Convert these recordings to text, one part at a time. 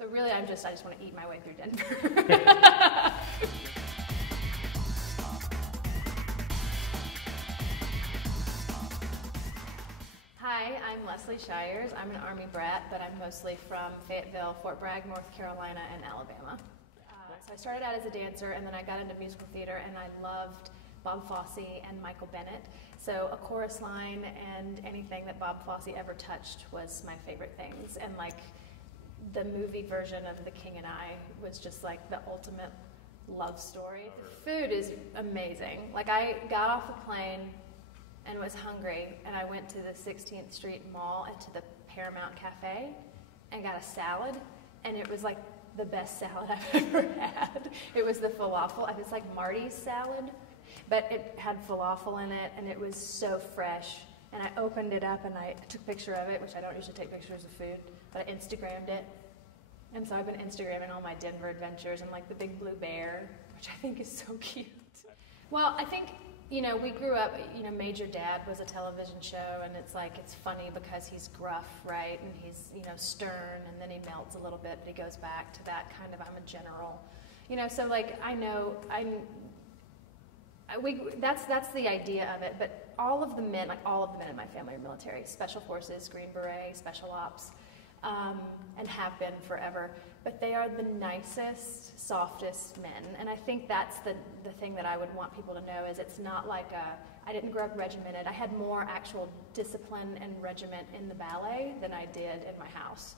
So really, I just want to eat my way through Denver. Hi, I'm Lesley Shires. I'm an Army brat, but I'm mostly from Fayetteville, Fort Bragg, North Carolina, and Alabama. So I started out as a dancer, and then I got into musical theater, and I loved Bob Fosse and Michael Bennett. So a chorus line and anything that Bob Fosse ever touched was my favorite things. And like the movie version of The King and I was just like the ultimate love story. The food is amazing. Like I got off the plane and was hungry, and I went to the 16th Street Mall and to the Paramount Cafe and got a salad, and it was like the best salad I've ever had. It was the falafel. It was like Marty's salad, but it had falafel in it, and it was so fresh. And I opened it up, and I took a picture of it, which I don't usually take pictures of food, but I Instagrammed it. And so I've been Instagramming all my Denver adventures and like the big blue bear, which I think is so cute. Well, I think, you know, we grew up, you know, Major Dad was a television show, and it's like, it's funny because he's gruff, right? And he's, you know, stern, and then he melts a little bit, but he goes back to that kind of, I'm a general. You know, so like, I know, that's the idea of it, but all of the men, like all of the men in my family are military, Special Forces, Green Beret, Special Ops, and have been forever. But they are the nicest, softest men, and I think that's the thing that I would want people to know is it's not like I didn't grow up regimented. I had more actual discipline and regiment in the ballet than I did in my house.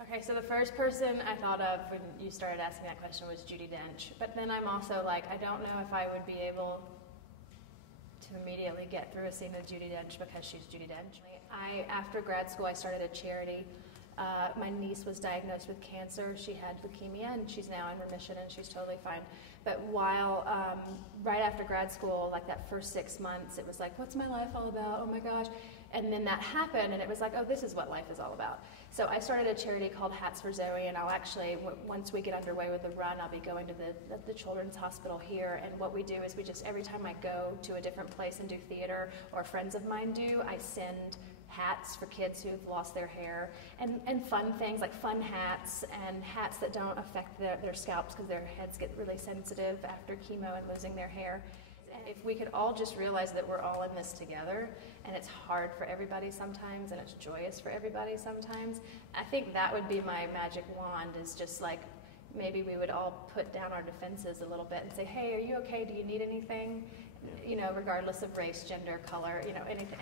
Okay, so the first person I thought of when you started asking that question was Judi Dench. But then I'm also like, I don't know if I would be able to immediately get through a scene with Judi Dench because she's Judi Dench. After grad school, I started a charity. My niece was diagnosed with cancer. She had leukemia, and she's now in remission, and she's totally fine. But while, right after grad school, like that first 6 months, it was like, what's my life all about? Oh my gosh. And then that happened, and it was like, oh, this is what life is all about. So I started a charity called Hats for Zoe, and I'll actually, once we get underway with the run, I'll be going to the Children's Hospital here, and what we do is we just, every time I go to a different place and do theater, or friends of mine do, I send hats for kids who've lost their hair, and fun things like fun hats, and hats that don't affect their scalps because their heads get really sensitive after chemo and losing their hair. If we could all just realize that we're all in this together, and it's hard for everybody sometimes, and it's joyous for everybody sometimes, I think that would be my magic wand, is just like, maybe we would all put down our defenses a little bit and say, hey, are you okay? Do you need anything? You know, regardless of race, gender, color, you know, anything.